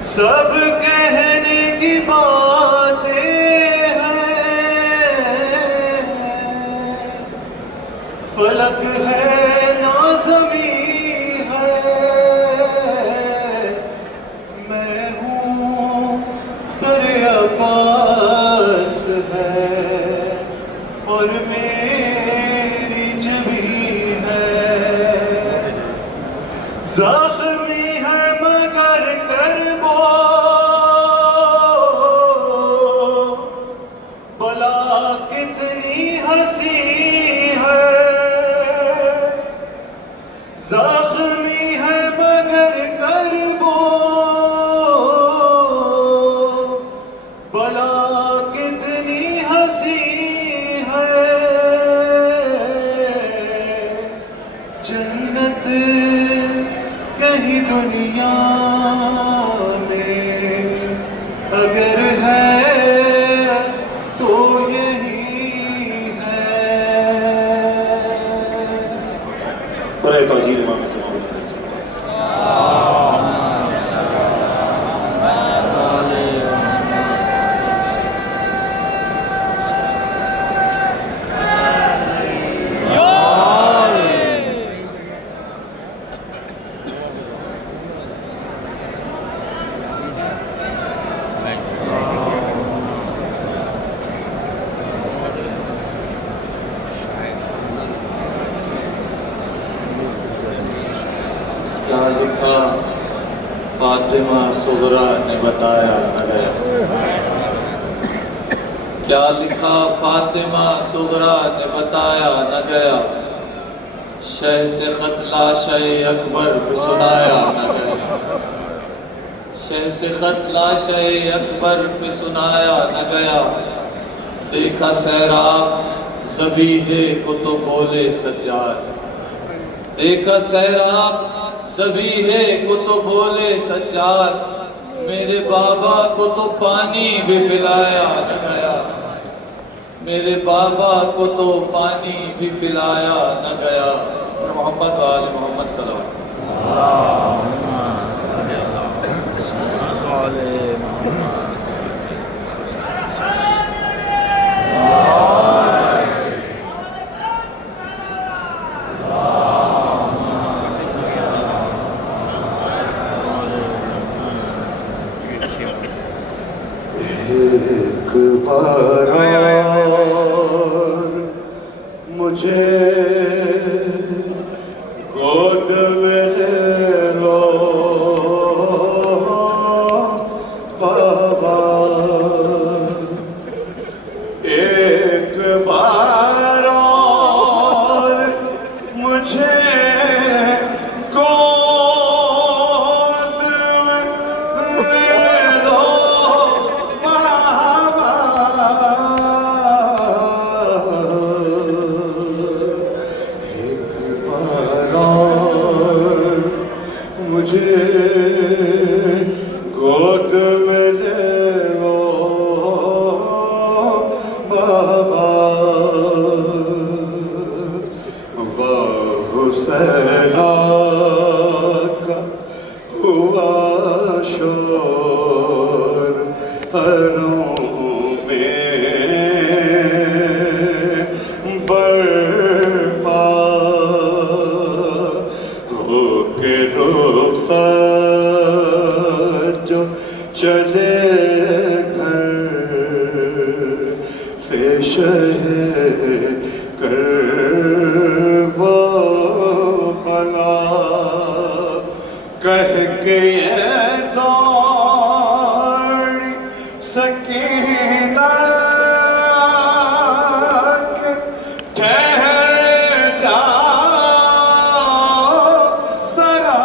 سب کہنے کی باتیں ہیں، فلک ہے نہ زمین ہے، میں ہوں دریا پاس ہے اور میری جبی ہے، زخمی ہے مگر کربو بلا کتنی ہنسی ہے، زخمی ہے مگر کربو بلا کتنی ہنسی ہے، جنت کہیں دنیا میں اگر ہے تو یہی ہے۔ برائے تاجیر امام سلام علیہ وسلم۔ کیا لکھا فاطمہ صغریٰ نے بتایا نہ گیا، کیا لکھا فاطمہ صغریٰ نے بتایا نہ گیا، شہ سے خط لاشہ اکبر پہ سنایا نہ گیا، شہ سے خط لاشہ اکبر پہ سنایا نہ گیا، دیکھا سیراب ذبیحے کو تو بولے سجاد، دیکھا سیراب ذبیحے کو تو بولے سجاد، میرے بابا کو تو پانی بھی پلایا نہ گیا، میرے بابا کو تو پانی بھی پلایا نہ گیا۔ اور محمد و آل محمد صلی اللہ علیہ وسلم۔ ایک بار اور مجھے گود میں لے لو بابا، ایک بار اور مجھے گود میں لے لو بابا، ایک بار اور مجھے گود میں لے لو بابا، واہ حسینہ کا ہوا شور حرم میں برپا ہو کے رخصت جو چلے گھر سے شہ کربلا، کہہ کے یہ دوڑی سکینہ کہ ٹھہر جاؤ ذرا،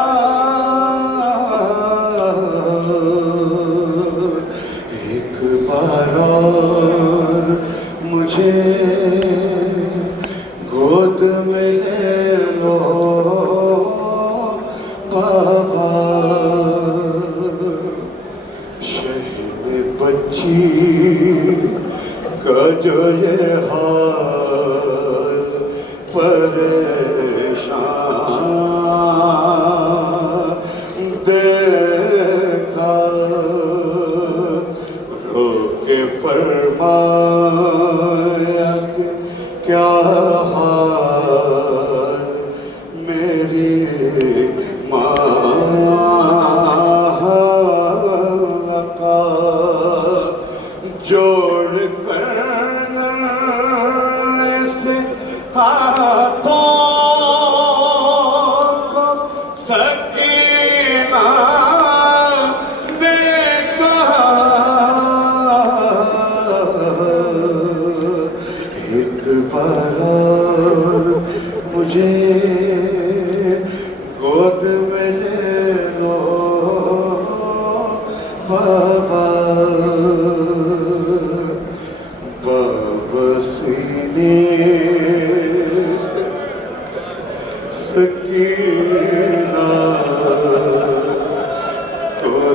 ایک بار اور مجھے گود میں لے لو بابا،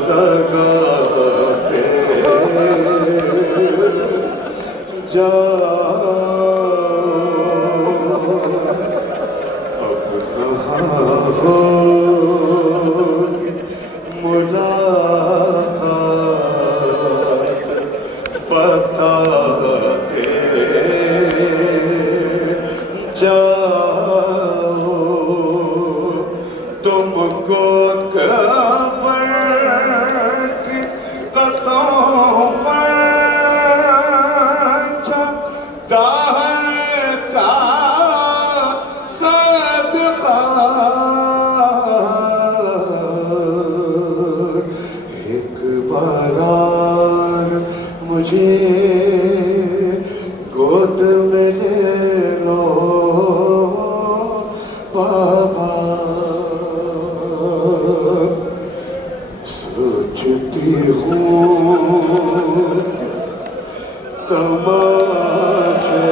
لگاتے جاؤ اب کہاں ہوگی ملاقات بتاتے جاؤ تم کو قبر کی قصوں پر چھپتا ہے کا صدقہ ایک بار اور مجھے گود میں لے لو بابا سوچتی ہوں تماشے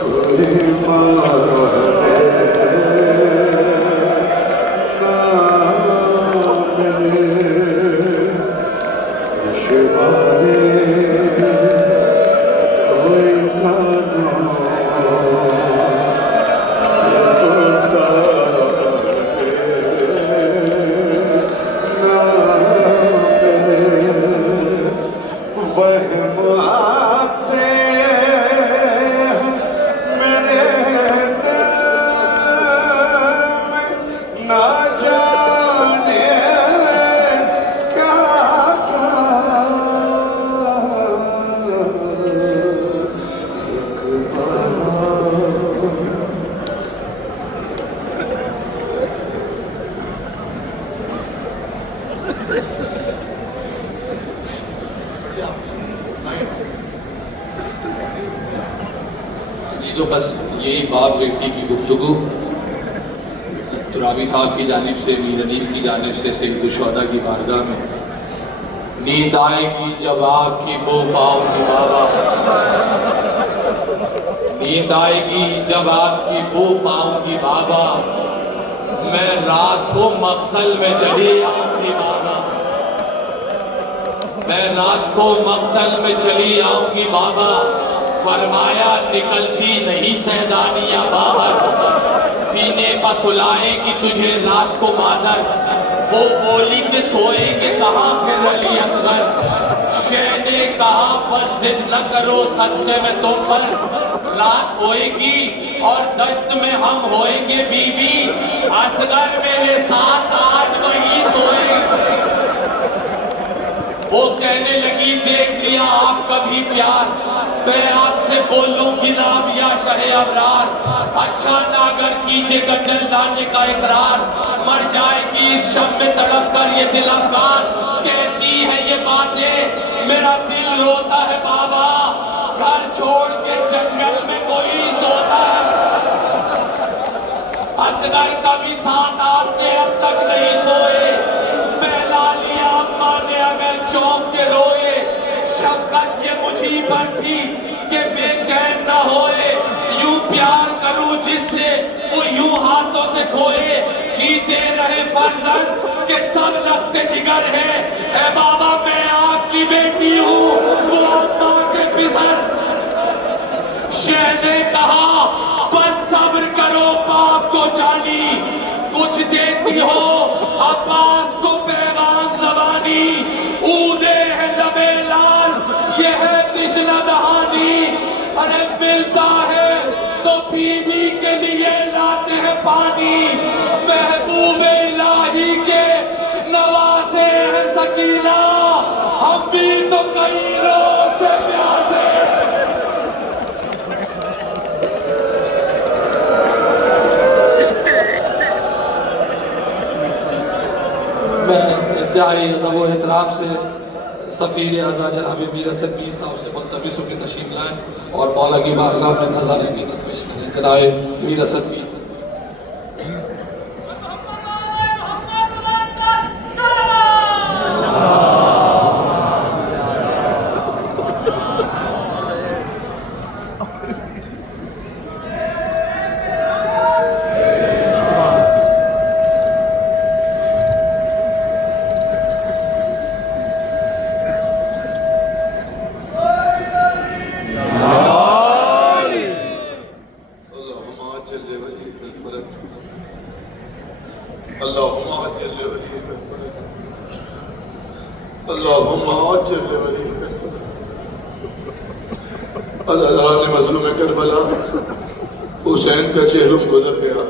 کوئی مانے نہ ملے کشوارے کوئی قانون وہم آتے ہیں میرے دل میں نہ جانے کیا ایک بار عزیزوں، بس یہی باپ بیٹی کی گفتگو ترابی صاحب کی جانب سے، میر انیس کی جانب سے سید الشہداء کی بارگاہ میں نیند آئے گی جب آپ کی بو پاؤں گی بابا، نیند آئے گی جب آپ کی بو پاؤں گی بابا، میں رات کو مقتل میں چلی آؤں گی بابا، میں رات کو مقتل میں چلی آؤں گی بابا، فرمایا نکلتی نہیں سیدانیاں باہر، سینے پہ سلائیں گی تجھے رات کو مادر، وہ بولی کہ سوئیں گے کہاں پھر علی اصغر، شہ نے کہا بس ضد نہ کرو صدقے میں تم پر، رات ہوئے گی اور دشت میں ہم ہوئیں گے بی بی، اصغر میرے ساتھ آج وہی سوئیں گے، وہ کہنے لگی دیکھ لیا آپ کا بھی پیار، میں آپ سے بولوں گی نام یا شہ ابرار، اچھا نہ اگر کیجے گا جلدانے کا اقرار، مر جائے گی اس شب میں تڑپ کر یہ دل افغان، کیسی ہے یہ باتیں میرا دل روتا ہے بابا، گھر چھوڑ کے جنگل میں کوئی سوتا ہے، اصغر کا بھی ساتھ آپ کے اب تک نہیں سوئے، بہلا لیا اماں نے اگر چونک کے روئے، شفقت یہ مجھی پر تھی کہ بے چین نہ ہوئے، یوں پیار کروں جس سے وہ یوں ہاتھوں سے کھوئے، جیتے رہے فرزند کہ سب رفت جگر ہے، اے بابا میں آپ کی بیٹی ہوں وہ اماں کے پسر، شہ نے کہا بس صبر کرو باپ کو جانی، کچھ دیتی ہو عباس کو پیغام زبانی، اودے ہے لبے لال یہ ہے تشنہ دہانی، ارے ملتا ہے تو بی بی کے لیے لاتے ہیں پانی، محبوب الہی کے نواسے ہیں سکینہ، ہم بھی تو کئی روز سے پیاسے، میں انتہائی ادب و احترام سے سفیر اعزا جناب میر اسد میر صاحب سے ملتمس ہوں کہ تشریف لائیں اور مولا کی بارگاہ میں نظر عقیدت پیش کریں، جناب میر اسد میر صاحب۔ اللهم عجل لوليك الفرج، اللهم عجل لوليك الفرج. اللہ نے مظلوم کربلا حسین کا چہرم گزر گیا.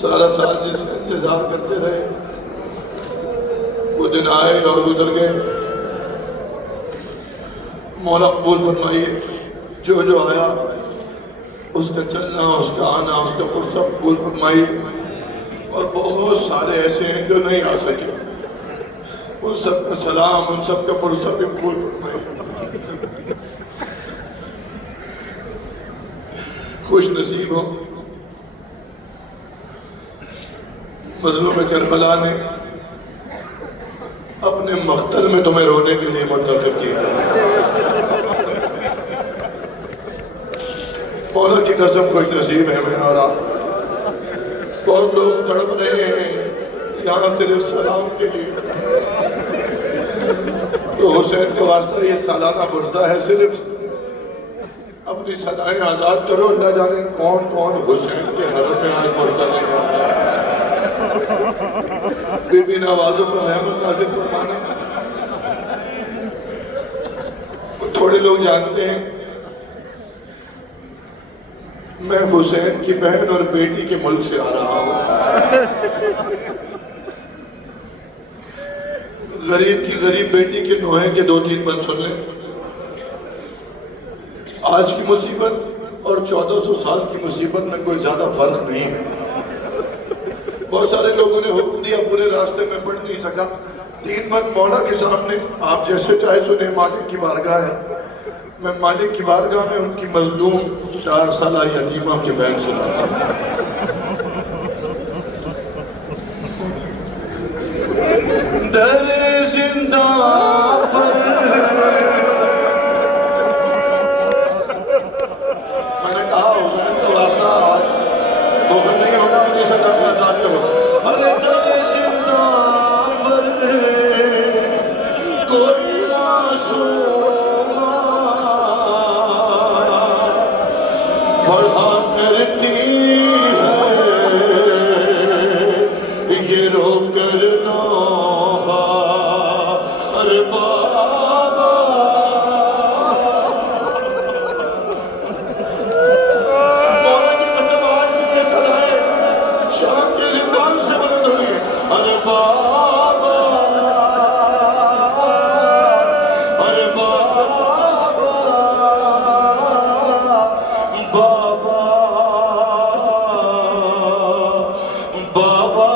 سارا سال جس کا انتظار کرتے رہے وہ دن آئے اور گزر گئے. مولا قبول فرمائیے جو آیا اس کا چلنا، اس کا آنا، اس کا پرسہ قبول فرمائیے. اور بہت سارے ایسے ہیں جو نہیں آ سکے، ان سب کا سلام، ان سب کا پرسہ بھی قبول فرمائیے. خوش نصیب ہو مظلوم کربلا نے اپنے مقتل میں تمہیں رونے کے لیے منتخب کیا. مولا کی قسم خوش نصیب ہے میں اور آپ. بہت لوگ تڑپ رہے ہیں یہاں صرف سلام کے لیے. تو حسین کے واسطہ یہ سالانہ برتا ہے، صرف اپنی صدائیں آزاد کرو. اللہ جانے کون کون حسین کے حرم میں آج برتا لے گا. بی بی نوازوں پر رحمت نازل فرمانا. تھوڑے لوگ جانتے ہیں میں حسین کی بہن اور بیٹی کے ملک سے آ رہا ہوں. غریب کی غریب بیٹی کے نوحے کے 2-3 بند سن لیں. آج کی مصیبت اور 1400 سال کی مصیبت میں کوئی زیادہ فرق نہیں ہے. بہت سارے لوگوں نے حکم دیا، پورے راستے میں پڑھ نہیں سکا. 3 بند مولا کے سامنے آپ جیسے چاہے سنیں. مالک کی بارگاہ ہے، میں مالک کی بارگاہ میں ان کی مظلوم 4 سالہ یتیمہ کے بین سناتا ہوں. در زندہ پر میں نے کہا حسین کا واسطہ بخل نہیں ہونا، اپنی صدا میں ادا کرو. ارے در زندہ پر کوئی معصوم پڑھا کرتی ہے یہ رو کر نوحہ. ارے بابا مولا کی قسم آج بھی یہ صدائیں شام کے زندان سے بلند ہو رہی ہے. ارے بابا، ارے بابا، بابا، بابا.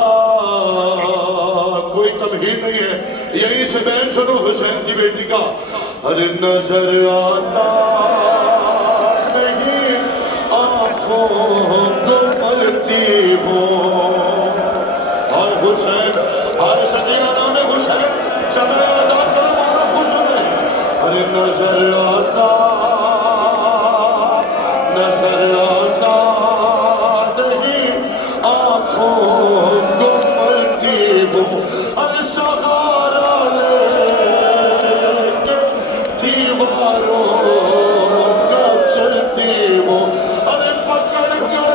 کوئی تمہید نہیں ہے، یہیں سے بین سنو حسین کی بیٹی کا. ارے نظر آتا نہیں آنکھوں کو ملتی ہوں. اور حسین، ہر سکینہ نام حسین، صدائے ادا کرو مولا خوش سنے. ارے نظر آتا، نظر آتا نہیں آنکھوں کو ملتی ہوں. ارے سہارا لے کے دیواروں کا چلتی ہوں. ارے پکڑ کر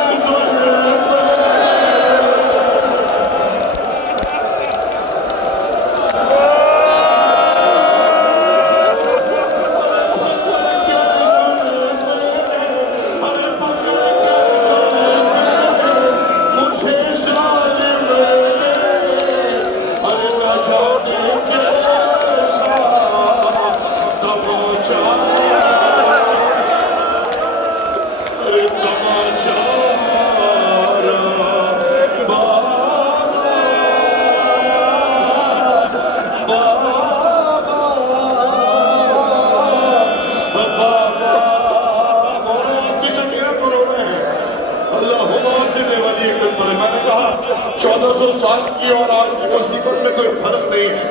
زلفیں سال کی اور آج کی مصیبت میں کوئی فرق نہیں ہے.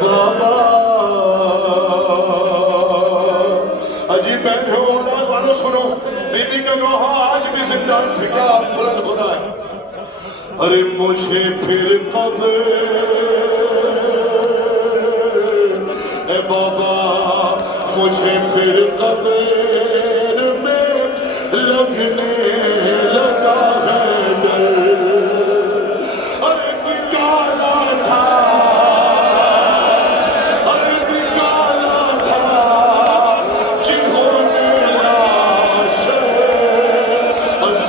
بابا عجیب بین ہے اولاد والوں سنو. بی بی کا نوحہ آج بھی زندان سے کیا بلند ہو رہا ہے. ارے مجھے پھر قبر اے بابا، مجھے پھر قبر میں لگنے لگا.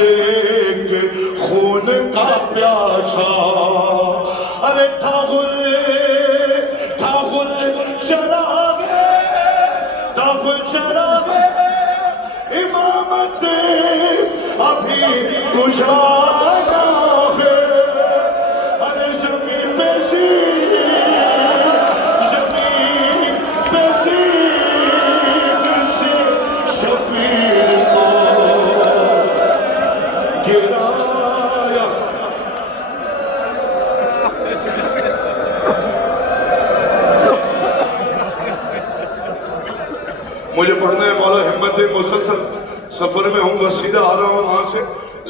ایک خون کا پیاسا ارے تھا گل چراغے امامت ابھی بجھانا ہے ارے زمین پہ زین سے شبیر کو گرایا مجھے پڑھنا ہے مولا ہمت دے مسلسل سفر میں ہوں بس سیدھا آ رہا ہوں وہاں سے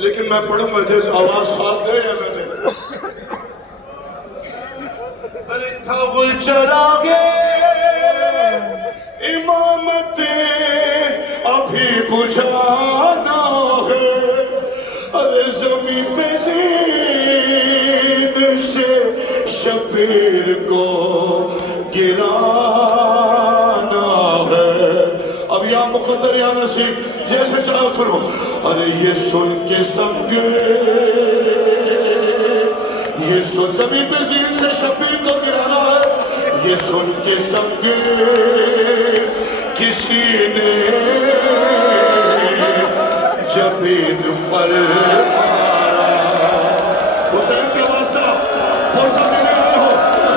لیکن میں پڑھوں گا جیسے آواز ساتھ دے یا میں دے ارے تھا گل چراغے امامت ابھی بجھانا ہے ارے زمین پہ زین سے شبیر کو گرانا ہے اب یا مقدر یا نصیب جیسے چاہو سنو ارے یہ سن کے سنگے یہ سن زمین پہ زین سے شبیر کو گرانا ہے یہ سن کے سنگے کسی نے جبین پر مارا حسین کے واسطہ فرصت دینے آئے ہو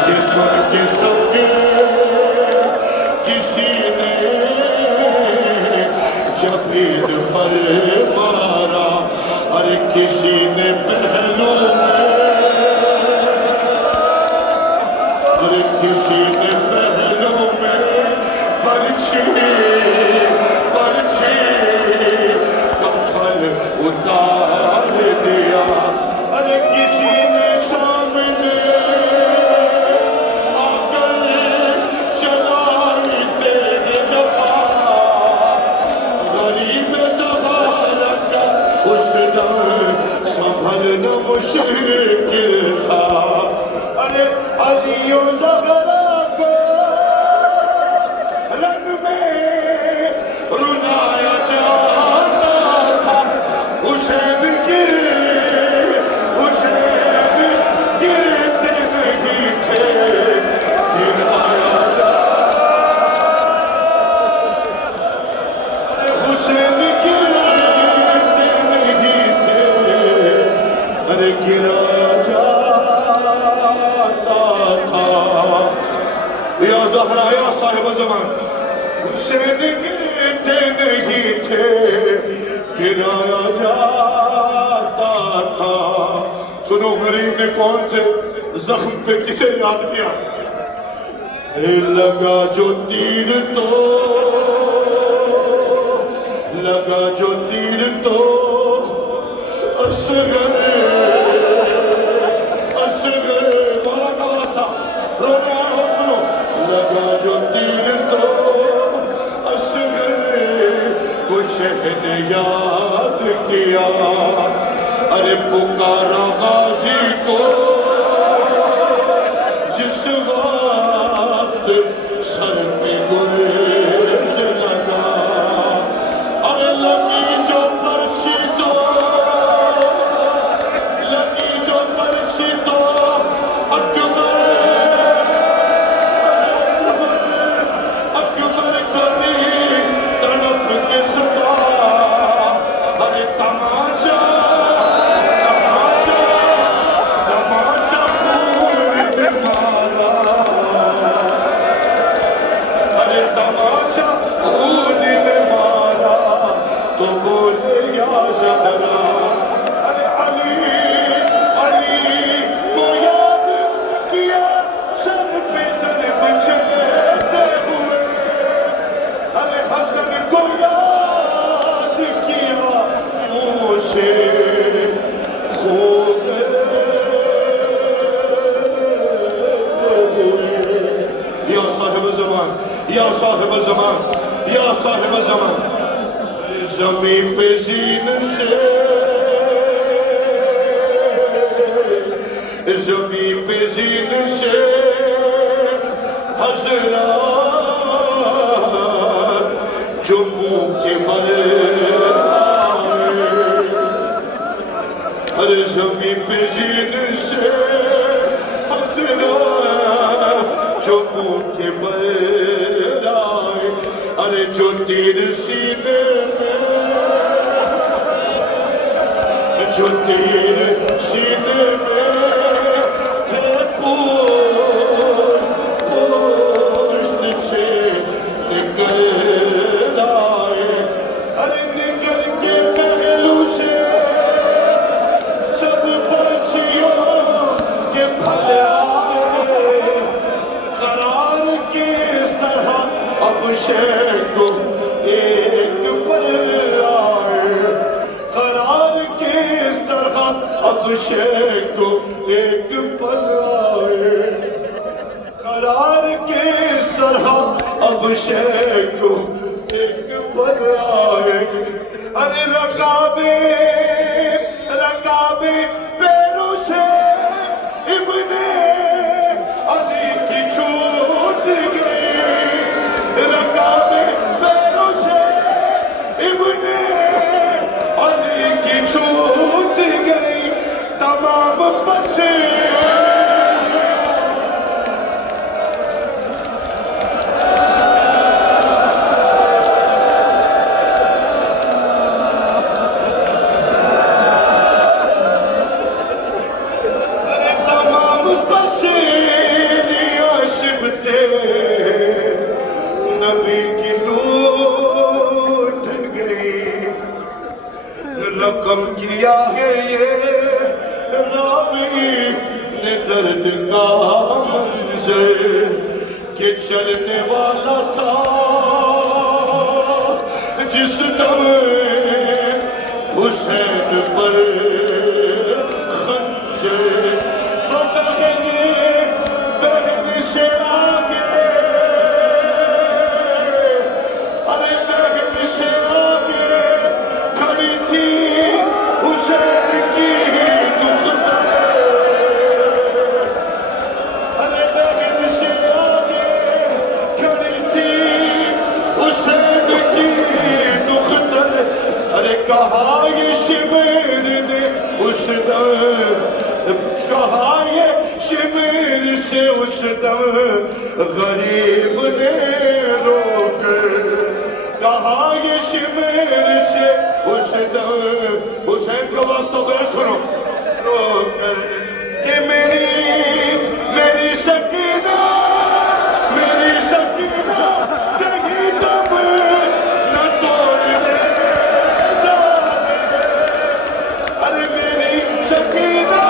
یہ سن کے سنگے کسی نے جبین پر مارا ارے کسی نے پہلو میں ارے کسی نے پہلو میں برچھی کا پھل اتار دیا ارے کسی نے سامنے آ کر چلائی تیرے جفا غریب زغارہ کا اس دم سنبھلنا مشکل تھا ارے علی و زغرہ کو رنگ میں رلایا جاتا تھا حسین گرتے نہیں تھے گرایا ارے حسین گرتے نہیں تھے ارے گرایا جاتا تھا یا زہرا یا صاحب زمان حسین گرتے نہیں تھے گرایا جاتا تھا سنو غریب نے کون سے زخم پہ کسے یاد کیا لگا جو تیر تو اصغر مولا کا واسطہ روکا ہو سنو لگا جو تیر تو اصغر کو شہر نے یاد کیا ارے پکارا غازی کو جس وقت سر پہ گریز لگا ارے لگی جو پرچی تو اکبر کو دی تڑپ کے صدا ارے تماشا خون نے مارا ارے تماشا خون نے مارا تو بولے یا زہرا ارے علی کو یاد کیا سر پہ سر بچھتے ہوئے ارے حسن کو یاد کیا منہ سے کھو گئے یا صاحب زمان یا صاحب زمان یا صاحب زمان زمین پہ زین سے زمین پہ زین سے حضرات جو منہ کے بل آئے ارے زمین پہ زید سے حضرہ جو منہ کے بل آئے ارے جو تیر سینے میں جو تیر سینے میں تھے پوشت سے نکل آئے ارے نکل کے پہلو سے سب برچیوں کے پھل آئے قرار کس طرح اب شہر کو ایک پل آئے قرار کس طرح اب شہر کو ایک پل آئے قرار کس طرح اب شہر کو ایک پل آئے ارے رکابے پیروں سے ابن علی کی چھوٹ گئی رکابے پیروں سے ابن علی کی چھوٹ گئی تمام پسے نبی کی ٹوٹ گئی رقم کیا ہے یہ راوی نے درد کا منظر کہ چلنے والا تھا جس دم حسین پر خنجر تو بہن سے آگے ارے بہن سے آگے کھڑی تھی حسین کی دختر ارے بہن سے آگے کھڑی تھی حسین کی دختر ارے کہا یہ شمیر نے اس دم کہا یہ شمیر سے اس دم غریب نے رو کر کہا یہ شمیر سے اس دم حسین کا واسطہ بہت سنو رو کر کہ میری سکینہ کہیں دم نہ توڑ دے ارے میری سکینہ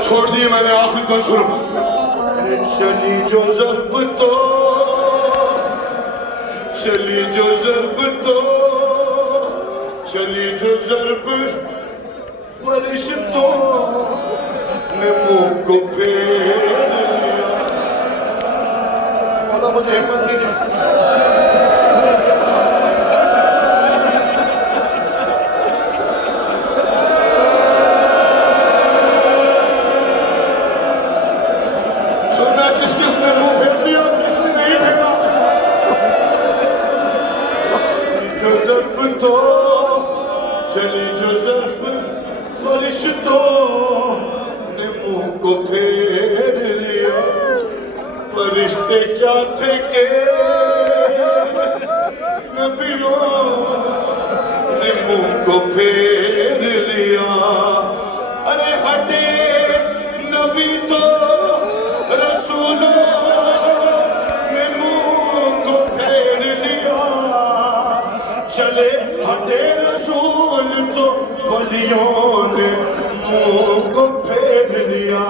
چھوڑ دیے میں نے آخری بند سنو چلی جو ضرب تو چلی جو ضرب فرشتوں نے منہ کو پھیر لیا مولا مجھے ہمت دیجیے چلی جو ضرب فرشتوں نے منہ کو پھیر لیا فرشتے کیا تھے کہ نبیوں نے منہ کو پھیر لیا ارے ہٹے نبی تو رسولوں نے منہ کو پھیر لیا چلے ہٹے رسول تو ولیوں نے منہ کو پھیر لیا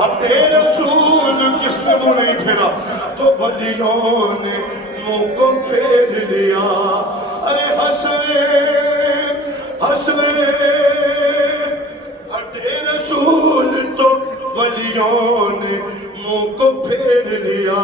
ہٹے رسول کس نے منہ نہیں پھیرا تو تو ولیوں نے منہ کو پھیر لیا. ارے حسن ہٹے رسول تو ولیوں نے منہ کو پھیر لیا.